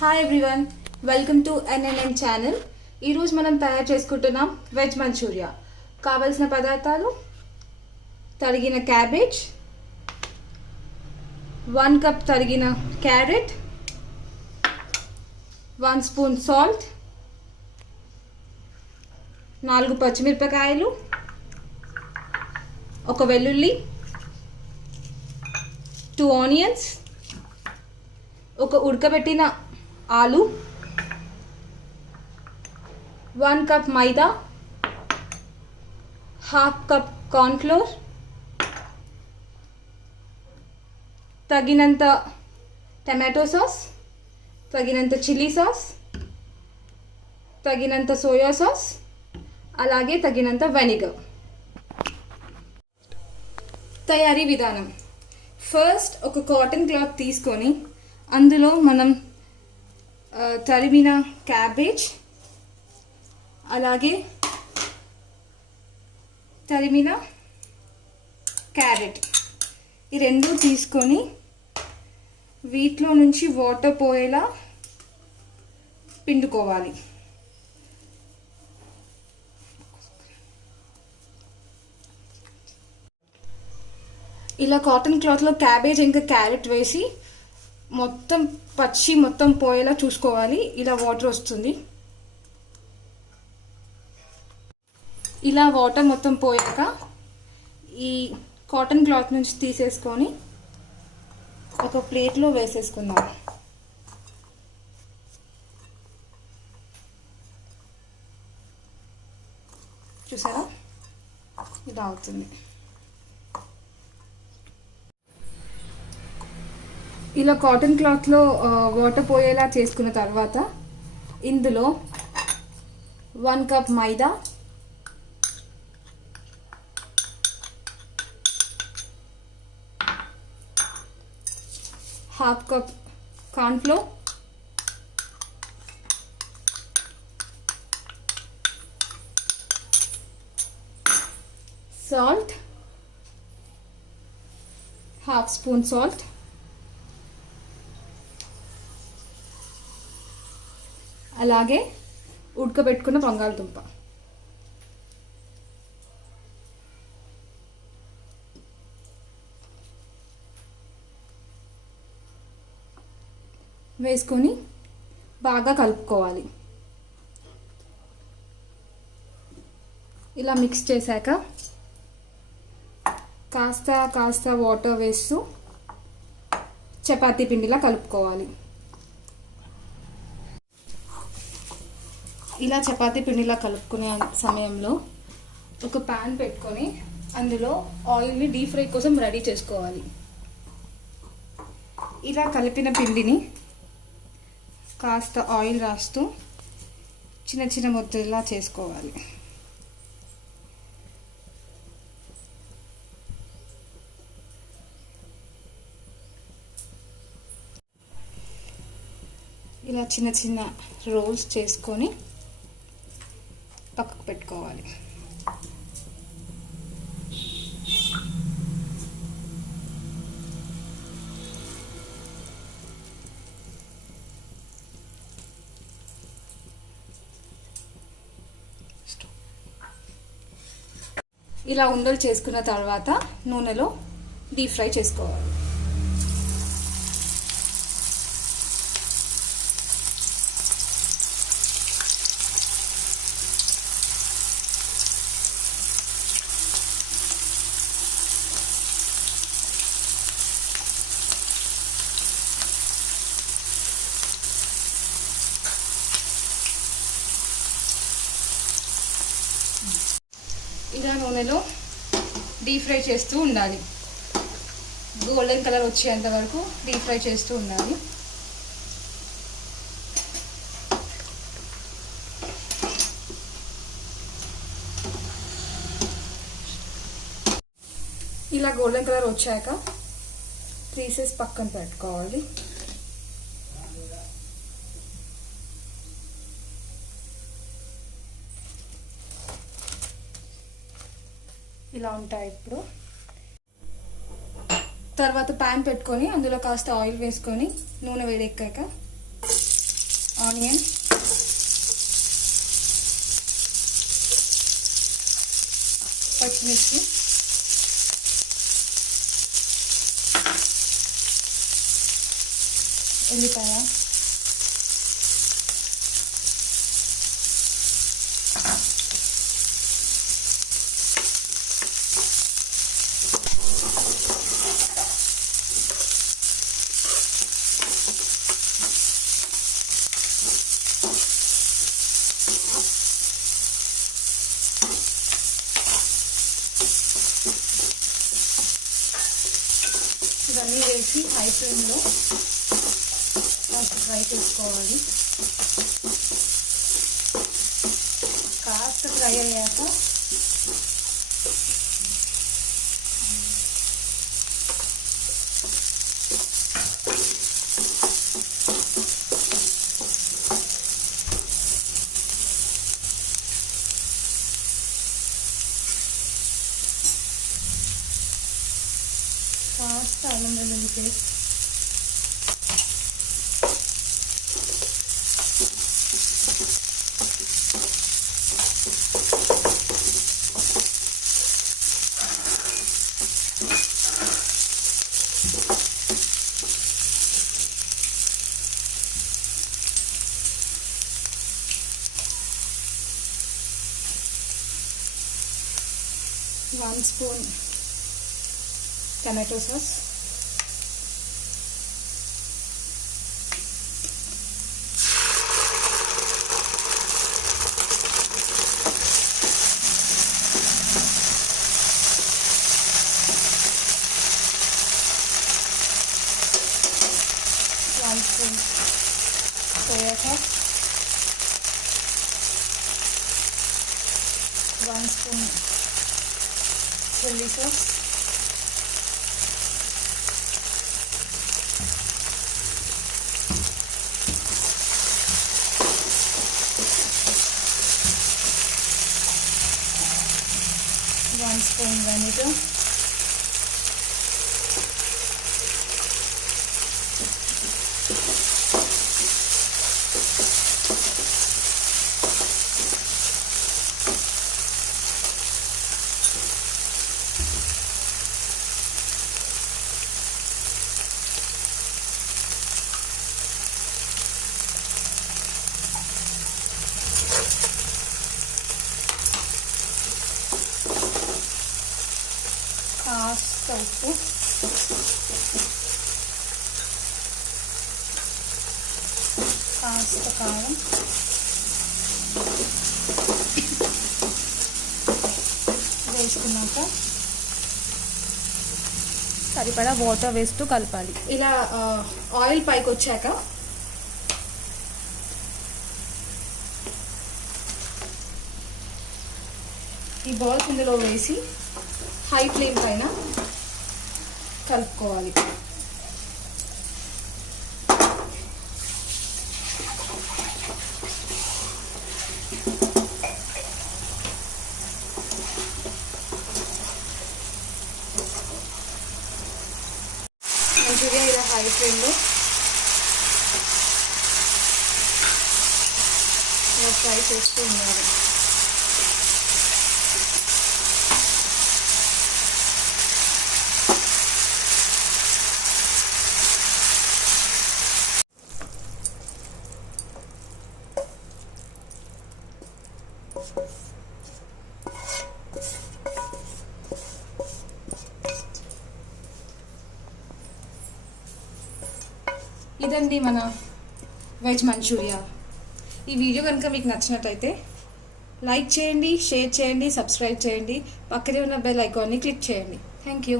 Hi everyone, welcome to NNN channel. ఈరోజు మనం తయారు చేసుకుంటున్నాం వెజ్ మంచూరియా. కావలసిన పదార్థాలు: తరిగిన క్యాబేజ్, 1 కప్ తరిగిన క్యారెట్, 1 స్పూన్ సాల్ట్, 4 పచ్చిమిరపకాయలు, 1 వెల్లుల్లి, 2 ఆనియన్స్, 1 ఉడకబెట్టిన ఆలు, 1 కప్ మైదా, 1/2 కప్ కార్న్ఫ్లోర్, తగినంత టమాటో సాస్, తగినంత చిల్లీ సాస్, తగినంత సోయా సాస్, అలాగే తగినంత వెనిగర్. తయారీ విధానం: ఫస్ట్ ఒక కాటన్ క్లాత్ తీసుకొని అందులో మనం తరిమిన క్యాబేజ్, అలాగే తరిమిన క్యారెట్, ఈ రెండు తీసుకొని వీటిలో నుంచి వాటర్ పోయేలా పిండుకోవాలి. ఇలా కాటన్ క్లాత్లో క్యాబేజ్ ఇంకా క్యారెట్ వేసి మొత్తం పోయేలా చూసుకోవాలి. ఇలా వాటర్ వస్తుంది. ఇలా వాటర్ మొత్తం పోయాక ఈ కాటన్ క్లాత్ నుంచి తీసేసుకొని ఒక ప్లేట్లో వేసేసుకుందాం. చూసారా, ఇలా అవుతుంది. ఇలా కాటన్ క్లాత్లో వాటర్ పోయేలా చేసుకున్న తర్వాత ఇందులో 1 కప్ మైదా, 1/2 cup cornflour, salt, 1/2 spoon salt, అలాగే ఉడకబెట్టుకున్న బంగాళదుంప. వేసుకొని బాగా కలుపుకోవాలి. ఇలా మిక్స్ చేశాక కాస్త వాటర్ వేస్తూ చపాతీ పిండిలా కలుపుకోవాలి. ఇలా చపాతీ పిండిలా కలుపుకునే సమయంలో ఒక ప్యాన్ పెట్టుకొని అందులో ఆయిల్ని డీప్ ఫ్రై కోసం రెడీ చేసుకోవాలి. ఇలా కలిపిన పిండిని కాస్త ఆయిల్ రాస్తూ చిన్న చిన్న ముద్దలా చేసుకోవాలి. ఇలా చిన్న చిన్న రోల్స్ చేసుకొని పక్కకు పెట్టుకోవాలి. ఇలా ఉండలు చేసుకున్న తర్వాత నూనెలో డీప్ ఫ్రై చేసుకోవాలి. ఇలా నూనెలో డీప్ ఫ్రై చేస్తూ ఉండాలి. గోల్డెన్ కలర్ వచ్చేంత వరకు డీప్ ఫ్రై చేస్తూ ఉండాలి. ఇలా గోల్డెన్ కలర్ వచ్చాక తీసేసి పక్కన పెట్టుకోవాలి. ఇలా ఉంటాయి. ఇప్పుడు తర్వాత ప్యాన్ పెట్టుకొని అందులో కాస్త ఆయిల్ వేసుకొని నూనె వేడెక్కాక ఆనియన్, పచ్చిమిర్చి, ఉల్లిపాయ, ఇవన్నీ వేసి హై ఫ్లేమ్లో కాస్త ఫ్రై చేసుకోవాలి. కాస్త ఫ్రై అయ్యాక కాస్త అల్లం వెల్లుల్లి paste, one spoon tomato sauce, one spoon soya sauce, one spoon chilli sauce, one spoon vinegar, కాస్త ఉప్పు, కాస్త కారం, వేసుకున్నాక సరిపడా వాటర్ వేస్తూ కలపాలి. ఇలా ఆయిల్ పైకి వచ్చాక ఈ బాల్స్ ఇందులో వేసి హై ఫ్లేమ్ పైన కలుపుకోవాలి. మంచూరియా ఇలా హై ఫ్లేమ్లో ఫ్రై చేస్తూ ఉండాలి. ఇదండి మన వెజ్ మంచూరియా. ఈ వీడియో కనుక మీకు నచ్చినట్టయితే లైక్ చేయండి, షేర్ చేయండి, సబ్స్క్రైబ్ చేయండి, పక్కనే ఉన్న బెల్ ఐకాన్ని క్లిక్ చేయండి. Thank you.